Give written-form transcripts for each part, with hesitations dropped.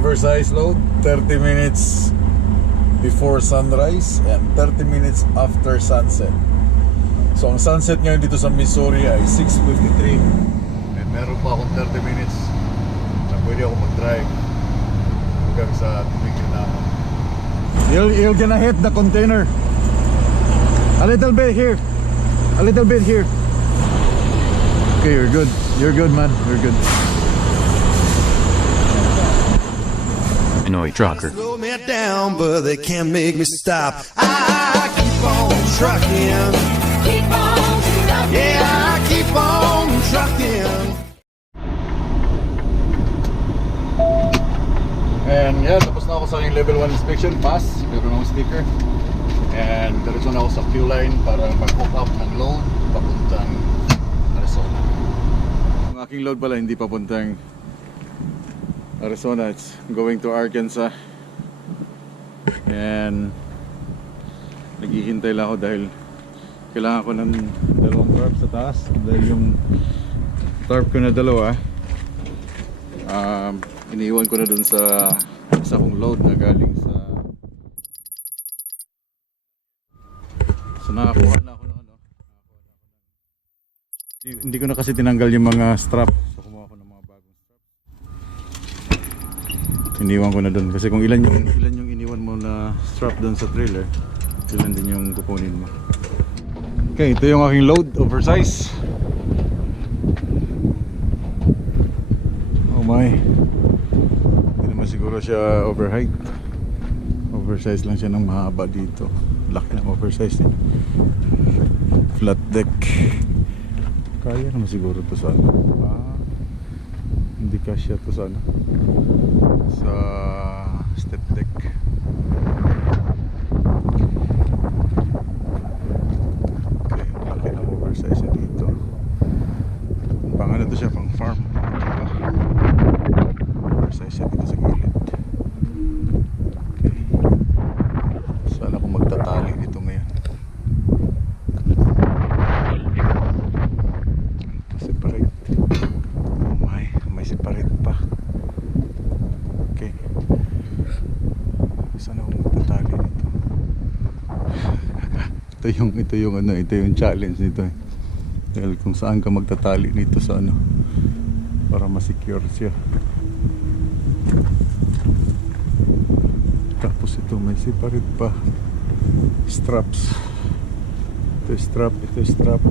oversized load, 30 minutes before sunrise and 30 minutes after sunset. So ang sunset ngayon dito sa Missouri ay 6:53 and meron pa akong 30 minutes na pwede ako mag-drive hanggang sa tumigil na ako. You're gonna hit the container a little bit here, a little bit here. Okay, you're good. You're good, man. You're good. Hanoi trucker. Slow me down, but they can't make me stop. I keep on trucking. Keep on trucking. Yeah, I keep on trucking. And yeah, tapos na ako sa aking level 1 inspection. Pass. Meron akong sticker. And diretso na ako sa fuel line para mag-hook up ng load papuntang Arizona. Ang aking load pala hindi papuntang Arizona, it's going to Arkansas. And naghihintay lang ako dahil kailangan ko ng dalawang tarp sa taas. Dahil yung tarp ko na dalawa iniiwan ko na dun sa isa kong load na galing sa nakakuha na ako ng ano. Hindi ko na kasi tinanggal yung mga strap, so kumuha ko ng mga bagong strap. Iniwan ko na dun kasi kung ilan yung iniwan mo na strap dun sa trailer, ilan din yung kukunin mo. Okay, ito yung aking load, oversize. Oh my, hindi naman siguro siya overheight. Oversize lang siya ng mahaba dito. Laki ng oversize niya. Flat deck. Kaya naman siguro to sa ano. Hindi kasya to sa ano, sa step deck. Okay, laki ng oversize niya dito. Pang ano to siya, pang farm. Oversize siya dito sa gilid. Okay. Saan ako magtatali dito ngayon? Separate. Oh my, may separate pa. Okay. Saan ako magtatali dito? ito yung challenge nito eh. Dahil kung saan ka magtatali nito sa ano para ma-secure siya. Tapos ito may separate pa straps. Ito strap, ito strap.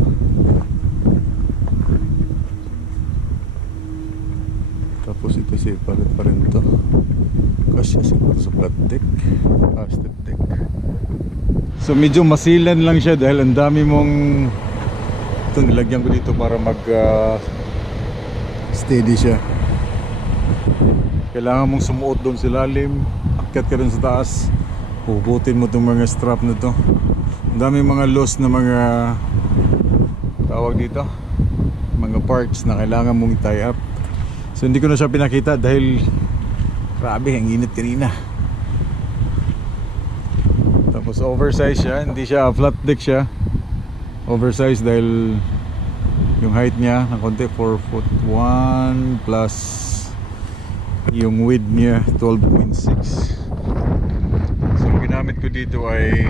Tapos ito separate pa rin to. Kasya siguro sa flat deck, step deck. So medyo masilan lang siya dahil ang dami mong ito nilagyan ko dito para mag steady siya. Kailangan mong sumuot doon sa lalim, akyat ka doon sa taas, hugutin mo itong mga strap na to. Ang dami mga loose na mga tawag dito, mga parts na kailangan mong tie up. So hindi ko na siya pinakita dahil grabe ang init kanina. Tapos oversize siya, hindi siya flat deck siya. Oversize dahil yung height niya ng konti 4'1" plus yung width niya 12.6. So ang ginamit ko dito ay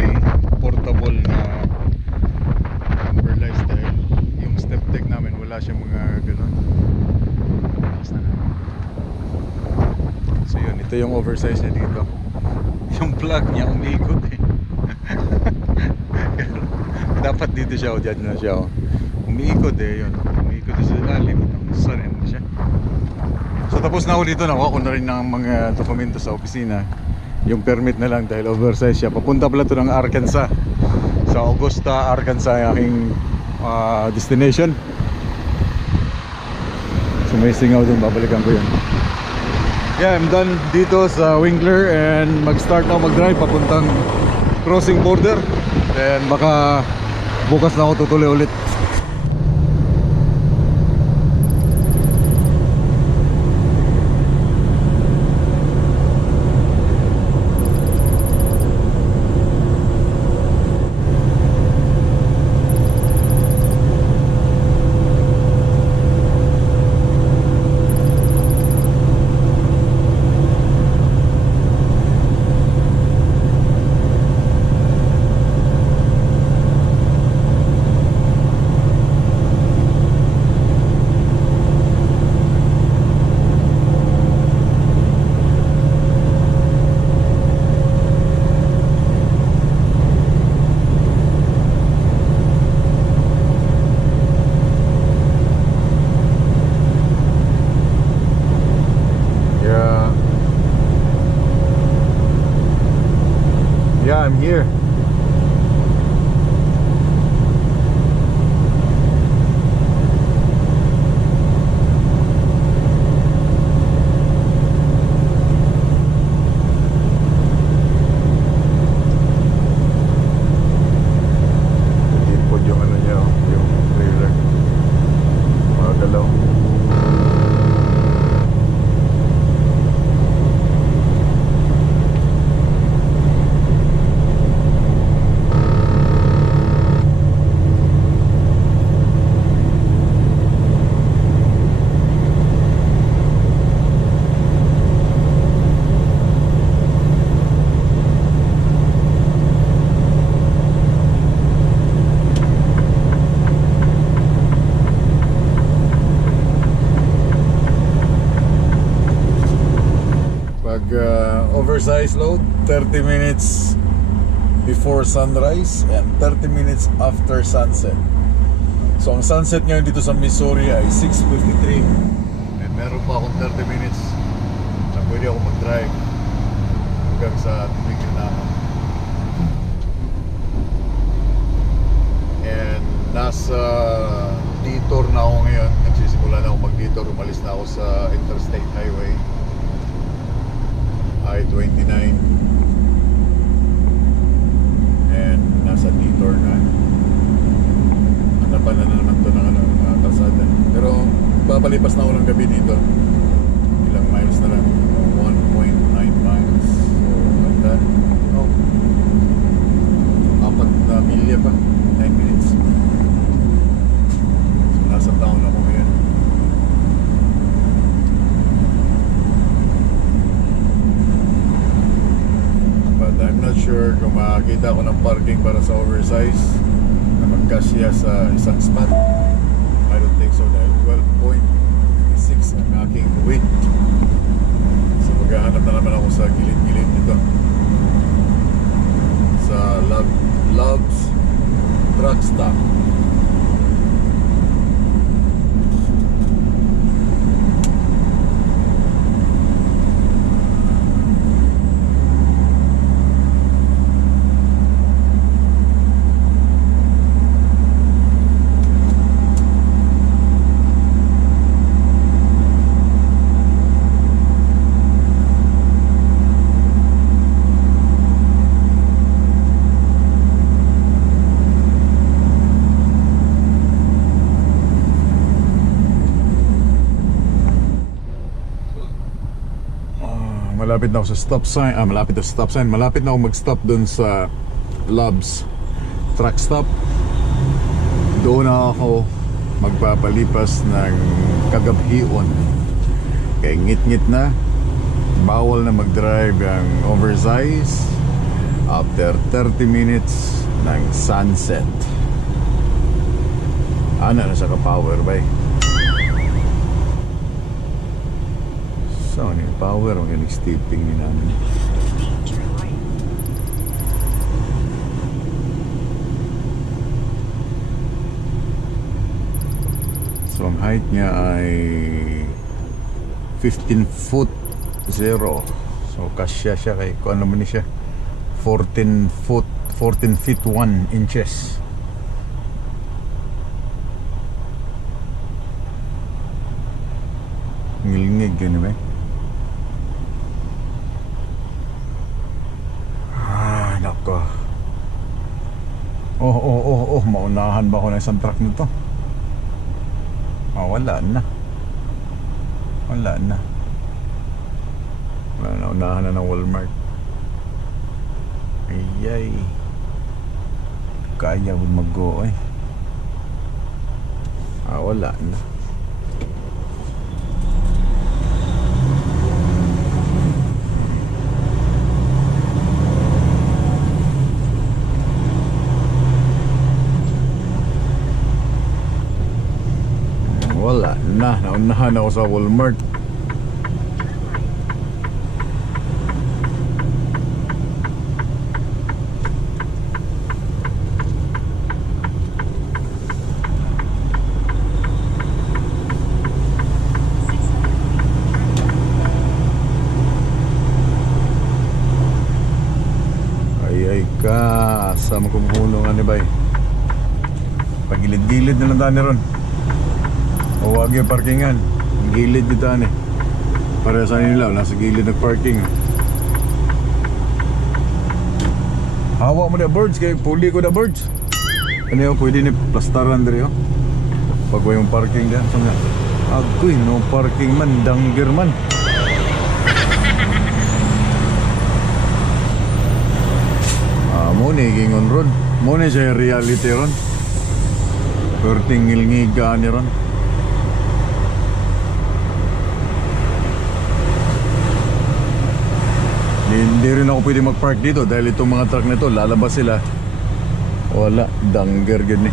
portable na umbrella style. Yung step deck namin wala siyang mga gano'n. So yun, ito yung oversize niya dito. Yung plug niya umiikot eh. Dapat dito siya o dyan na siya o. Umiikot eh yun. Umiikot sa ilalim. Sorry na siya. So tapos na ako dito, nakuha ko na rin ng mga dokumento sa opisina. Yung permit na lang dahil oversize siya. Papunta pala ito ng Arkansas. Sa Augusta, Arkansas yung aking destination. So may singaw dun, babalikan ko yun. Yeah, I'm done dito sa Winkler and mag-start ako mag-drive papuntang crossing border. Then baka bukas na ako tutuloy ulit. I'm here. Ipod yung ano niya, yung trailer. Mga galaw. Pag oversized load, 30 minutes before sunrise and 30 minutes after sunset. So ang sunset ngayon dito sa Missouri ay 6:53 and meron pa akong 30 minutes na pwede ako mag-drive hanggang sa tumigil na ako. And nasa detour na ako ngayon. Nagsisimula na ako mag-detour. Umalis na ako sa Interstate Highway I-29 and nasa detour na. Hanapan na naman to ng mga kalsada. Pero papalipas na ako ng gabi dito. Ilang miles na lang, 1.9 miles. So ganda. Oh, 4 na milya pa, 9 minutes. So nasa town ako ngayon. I'm not sure kung makakita ko ng parking para sa oversize na magkasya sa isang spot. I don't think so dahil 12.6 ang aking weight. So maghahanap na naman ako sa gilid-gilid nito sa Love's Truck Stop. Malapit na ako sa stop sign. Malapit na ako mag-stop dun sa Love's Truck Stop. Doon na ako magpapalipas ng kagabhion. Kaya ngit-ngit na. Bawal na mag-drive ang oversize after 30 minutes ng sunset. Ano na siya ka-power by? So, ano yung power? Ang yung steeping ni namin. So, ang height niya ay 15 foot 0. So, kasya siya kay, kung ano man siya, 14 feet 1 inches. Ngilingig yun ba? Nako. Maunahan ba ako ng isang truck nito? Wala na. Wala na. Unahan na ng Walmart. Ayay. Kaya would mag-go eh. Wala na. Wala na, naunahan ako sa Walmart. Ay Kasama kumuhulong ni bay. Pagilid-gilid na lang tani ron. O wag yung parkingan. Gilid dito tani. Para sa nila, nasa gilid nag-parking. Hawa mo na birds, kaya puli ko na birds. Ano yun, pwede ni plastaran dito yun. Pag yung parking dyan. So nga, agoy, no parking man, dangger man. Muna gingon ron. Muna siya reality ron. Perting ngilngiga ni ron. Hindi rin ako pwede mag-park dito dahil itong mga truck na ito, lalabas sila. Wala, dangger gud ni.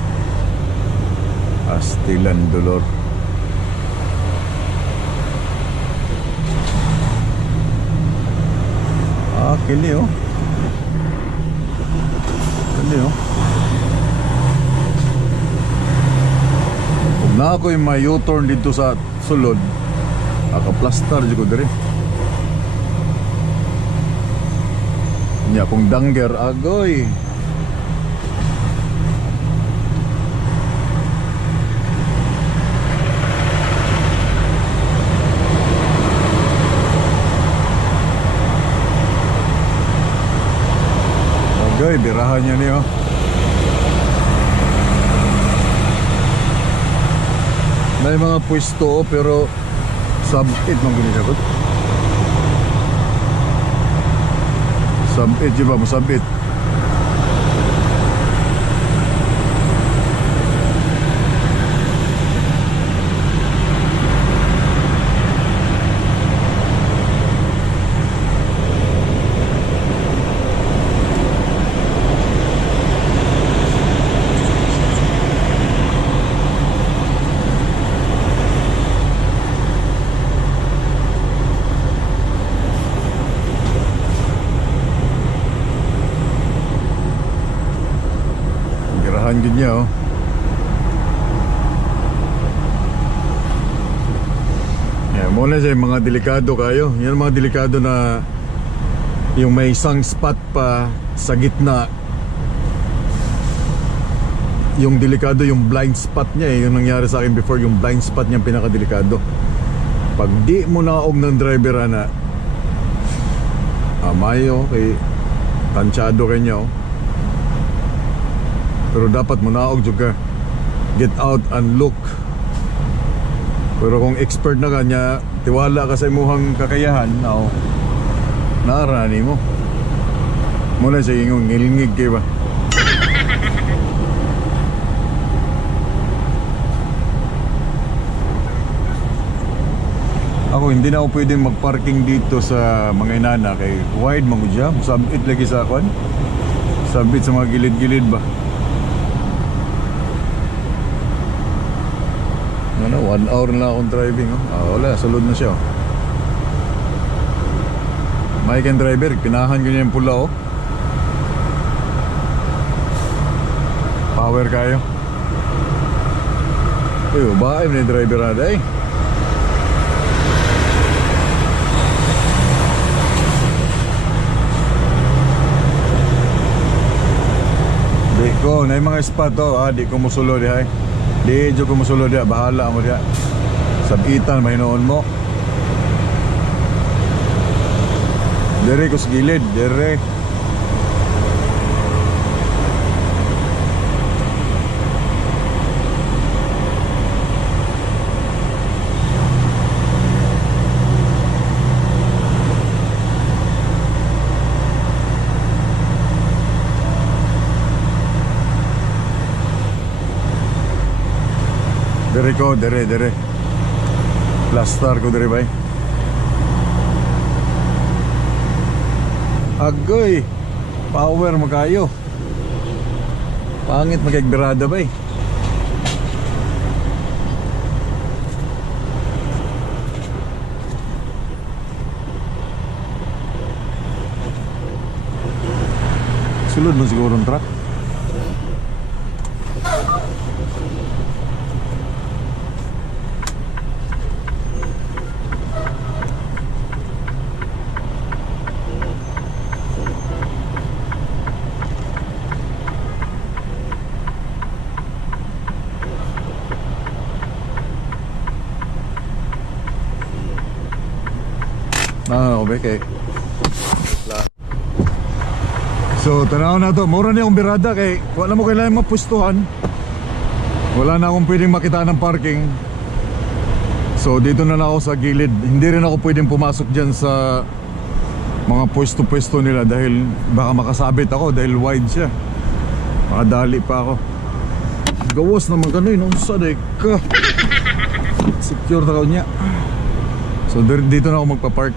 Astilan dolor. Kini oh. Kini oh. Kung na ako yung may U-turn dito sa sulod, akaplastar dito ko diri. Nya kung dangger agoy. Agoy, birahan niya niyo. May mga pwesto pero sub-8 man guni ko. Sub-8 ba mo sub-8? Gud niya oh. Yeah, muna siya mga delikado kayo. Yan mga delikado na yung may isang spot pa sa gitna. Yung delikado yung blind spot niya eh. Yung nangyari sa akin before, yung blind spot niya pinakadelikado. Pag di mo naog ng driver na mayo kay tansyado kanya oh. Pero dapat mo naog juga. Get out and look. Pero kung expert na kanya, tiwala ka sa imuhang kakayahan, naarani mo. Muna siya yung ngilngig kayo ba? Ako hindi na ako pwedeng magparking dito sa mga inana kay wide mangudya. Sabit lagi sa akon. Sabit sa mga gilid-gilid ba? Ano, 1 hour na akong driving oh. Wala, sulod na siya oh. May kan driver, pinahan ko niya yung pula oh. Power kayo. Uy, bahay mo na yung driver na day. Di ko, na yung mga spot oh, di ko musulo di hay. Di jo ko musulod dia, bahala mo dia. Sabitan mahinoon mo. Dire ko sa gilid, dire. Dire ko, dire. Plastar ko dire bay. Agoy, power makayo. Pangit magkagbirada bay. Sulod mo siguro ang truck. be kay. So tanaw na to, mura niya akong birada kay wala mo kailangan mapustuhan. Wala na akong pwedeng makita ng parking. So dito na lang ako sa gilid. Hindi rin ako pwedeng pumasok dyan sa mga pwesto-pwesto nila dahil baka makasabit ako dahil wide siya. Makadali pa ako. Gawas naman kanoy, no? Saday ka. Secure na ako niya. So dito na ako magpa-park.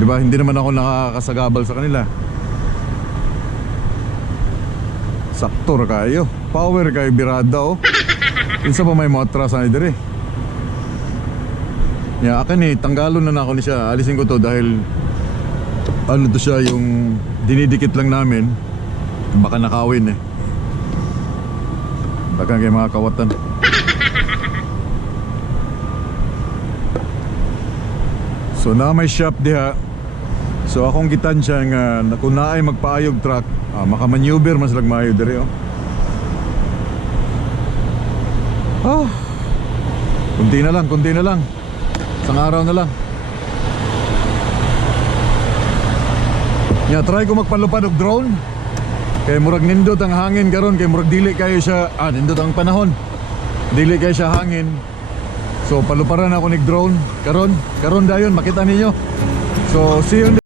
Di ba? Hindi naman ako nakakasagabal sa kanila. Sakto ra kayo. Power kayo birada oh. Insa pa may matras na dire. Ya, akin tanggalon na ako ni siya. Alisin ko to dahil ano to siya yung dinidikit lang namin. Baka nakawin Baka kayo mga kawatan. So na may shop diha. So akong gitan siya nga kung naay magpaayog truck, makamaneuver mas lagmayo dire Kunti na lang. Isang araw na lang. Try ko magpalupad og drone. Kay murag nindot ang hangin karon, kay murag dili kayo siya, nindot ang panahon. Dili kayo siya hangin. So paluparan ako nig drone karon dayon makita ninyo. So see you.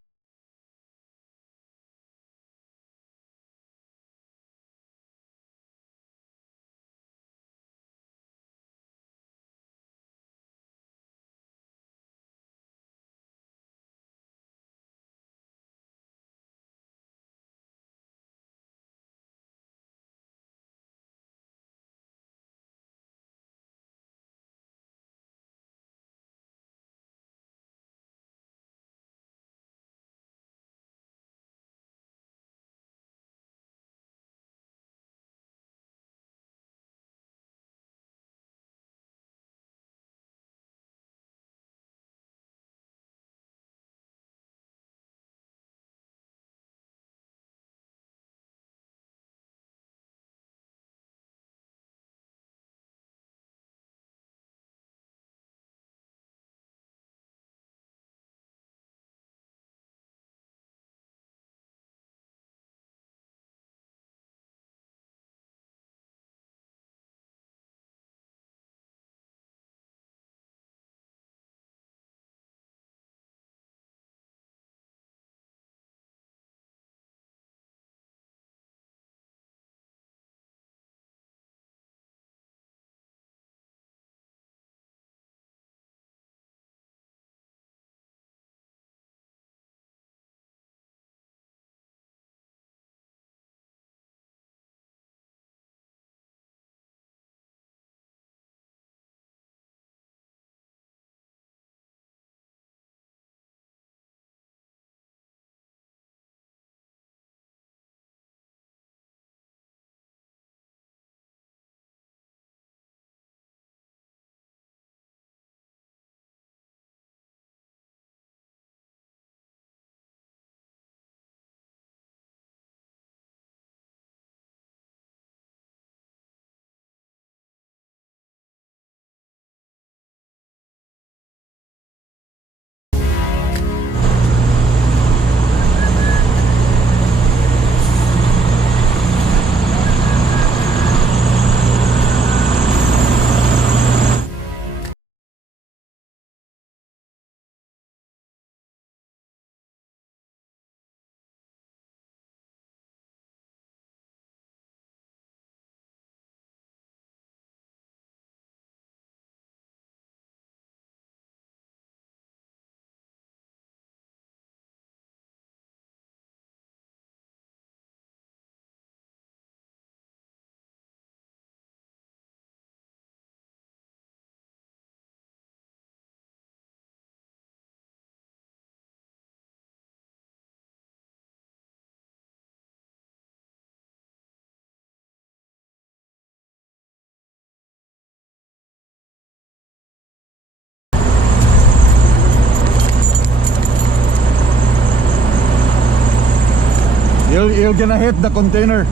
You're gonna hit the container.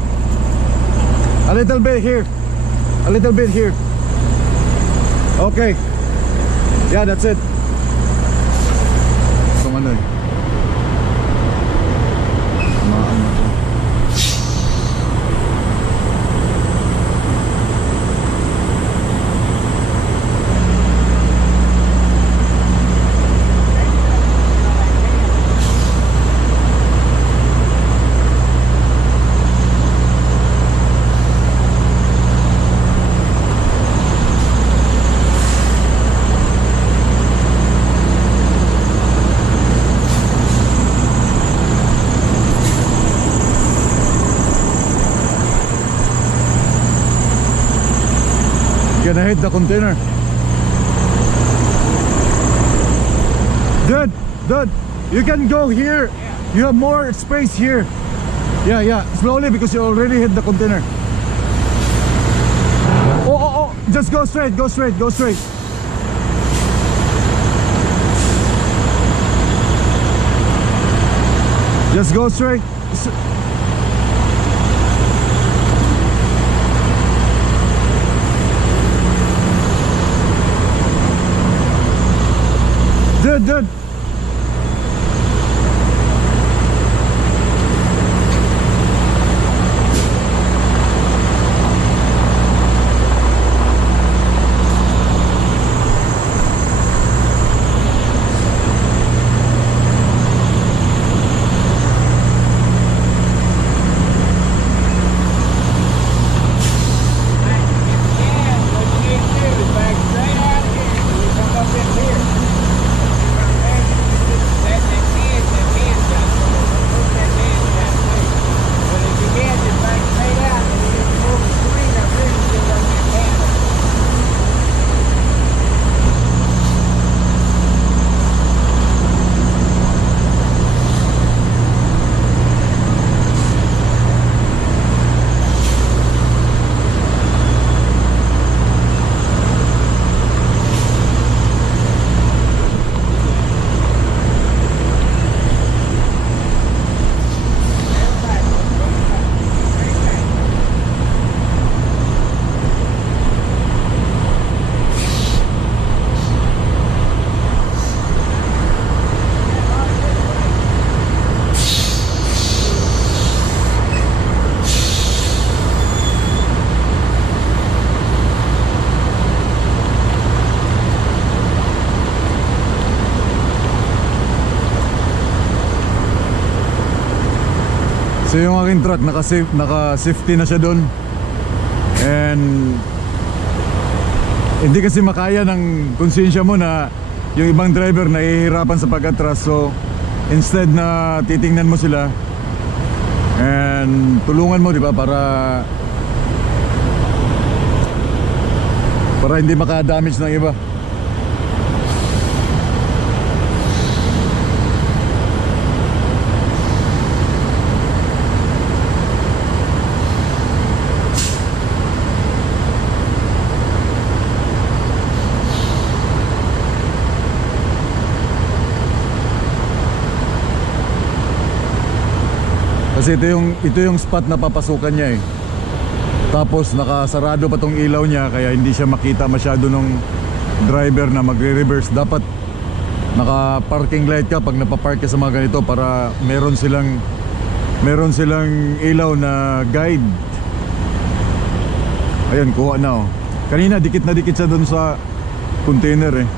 A little bit here. A little bit here. Okay. Yeah, that's it. Itong ano gonna hit the container. Dude, you can go here. You have more space here. Yeah, slowly because you already hit the container. Oh, just go straight. Just go straight. Dude. So yung aking truck naka-safety na siya doon. And hindi kasi makaya ng konsensya mo na yung ibang driver nahihirapan sa pag-atras. So instead na titingnan mo sila and tulungan mo, di ba, para hindi maka-damage ng iba. Kasi ito yung spot na papasukan niya eh. Tapos nakasarado pa tong ilaw niya, kaya hindi siya makita masyado ng driver na magre-reverse. Dapat naka-parking light ka pag napapark ka sa mga ganito para meron silang ilaw na guide. Ayun, kuha na oh. Kanina dikit na dikit siya dun sa container eh.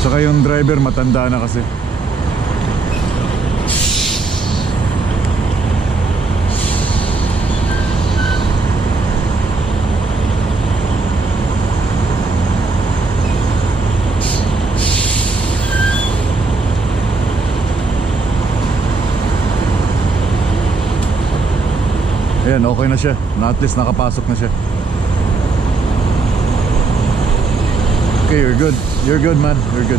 Saka yung driver matanda na kasi. Ayan, okay na siya. At least nakapasok na siya. Okay, you're good. You're good, man. You're good.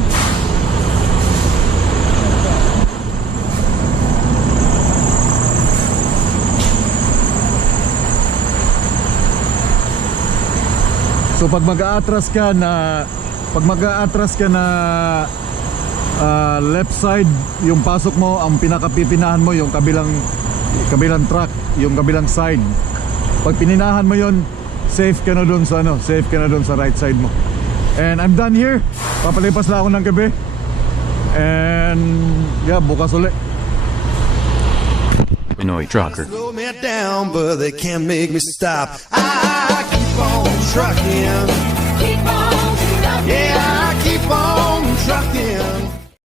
So pag mag-aatras ka na left side yung pasok mo, ang pinakapipinahan mo yung kabilang truck, yung kabilang side. Pag pininahan mo yon, safe ka na doon sa right side mo. And I'm done here. Papalipas na ako ng gabi. And yeah, bukas ulit. Pinoy Trucker. Slow me down, but they can't make me stop. I keep on trucking. Keep on